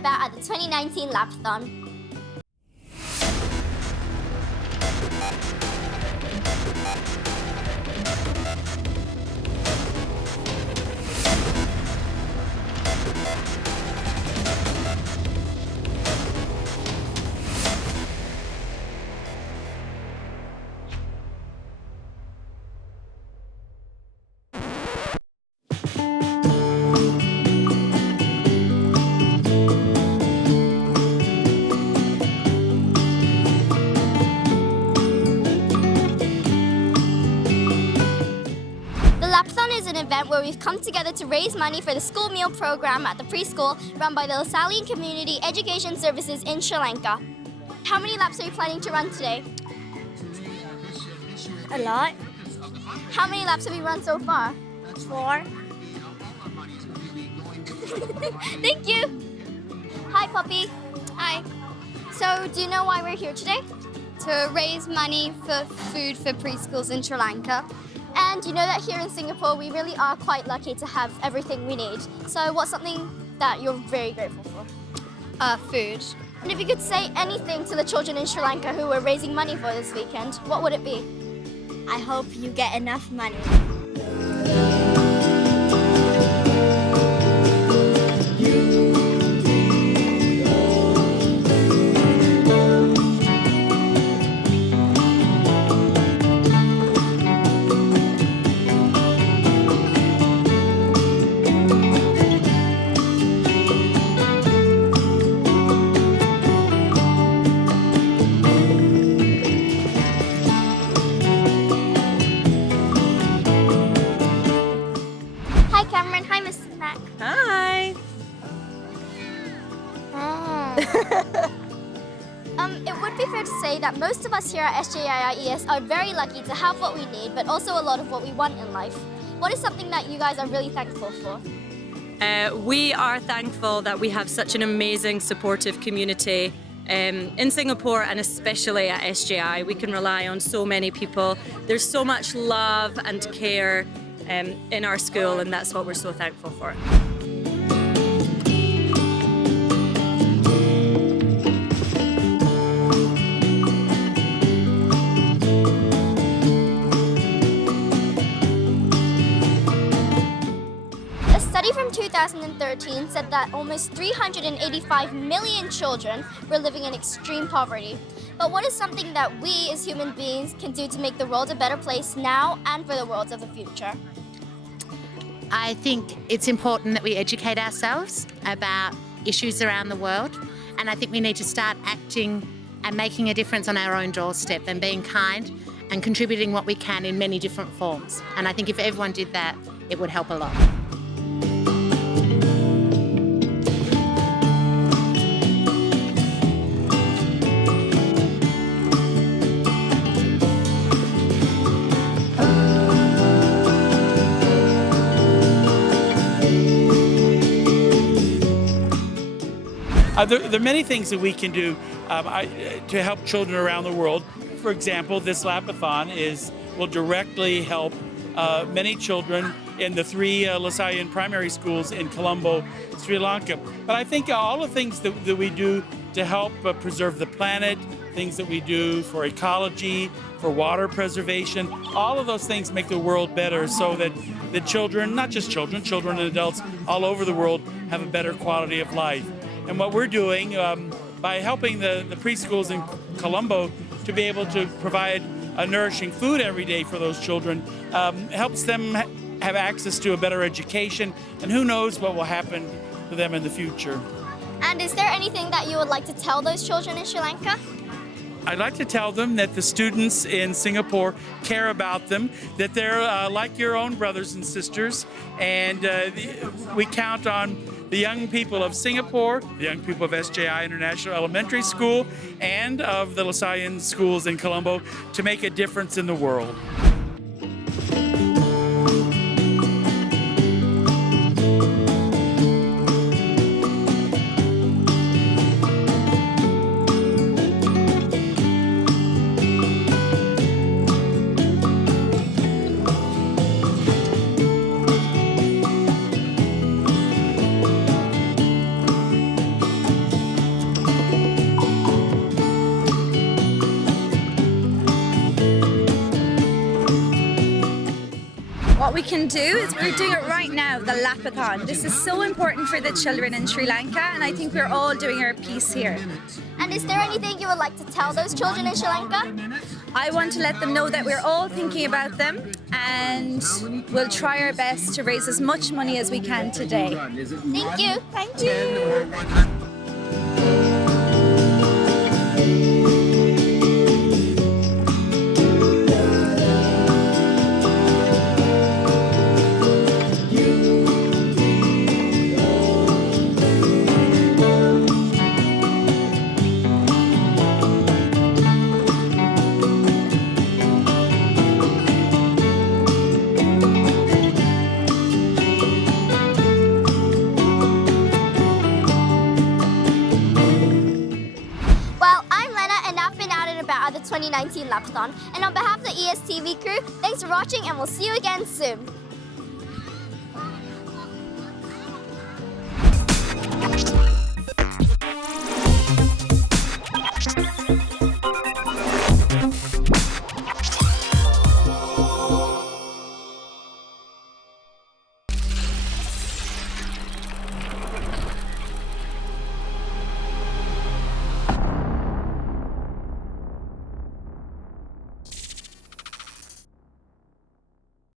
about at the 2019 Lapathon. Lapathon is an event where we've come together to raise money for the school meal program at the preschool run by the Lasallian Community Education Services in Sri Lanka. How many laps are you planning to run today? A lot. How many laps have you run so far? 4. Thank you. Hi, Poppy. Hi. So, do you know why we're here today? To raise money for food for preschools in Sri Lanka. And you know that here in Singapore, we really are quite lucky to have everything we need. So what's something that you're very grateful for? Food. And if you could say anything to the children in Sri Lanka who we're raising money for this weekend, what would it be? I hope you get enough money. Hi, Mrs. Mac. Hi. It would be fair to say that most of us here at SJIIES are very lucky to have what we need, but also a lot of what we want in life. What is something that you guys are really thankful for? We are thankful that we have such an amazing, supportive community in Singapore, and especially at SJI. We can rely on so many people. There's so much love and care in our school, and that's what we're so thankful for. A study from 2013 said that almost 385 million children were living in extreme poverty. But what is something that we as human beings can do to make the world a better place now and for the world of the future? I think it's important that we educate ourselves about issues around the world, and I think we need to start acting and making a difference on our own doorstep and being kind and contributing what we can in many different forms. And I think if everyone did that, it would help a lot. There are many things that we can do to help children around the world. For example, this Lapathon will directly help many children in the 3 Lasallian primary schools in Colombo, Sri Lanka. But I think all the things that we do to help preserve the planet, things that we do for ecology, for water preservation, all of those things make the world better so that the children, not just children, children and adults all over the world have a better quality of life. And what we're doing by helping the preschools in Colombo to be able to provide a nourishing food every day for those children helps them have access to a better education, and who knows what will happen to them in the future. And is there anything that you would like to tell those children in Sri Lanka? I'd like to tell them that the students in Singapore care about them, that they're like your own brothers and sisters, and we count on the young people of Singapore, the young people of SJI International Elementary School, and of the Lasallian schools in Colombo to make a difference in the world. we can do is we're doing it right now, the Lapathon. This is so important for the children in Sri Lanka, and I think we're all doing our piece here. And is there anything you would like to tell those children in Sri Lanka? I want to let them know that we're all thinking about them, and we'll try our best to raise as much money as we can today. Thank you. Thank you. Well, I'm Lenna, and I've been out and about at the 2019 Lapathon. And on behalf of the ESTV crew, thanks for watching, and we'll see you again soon.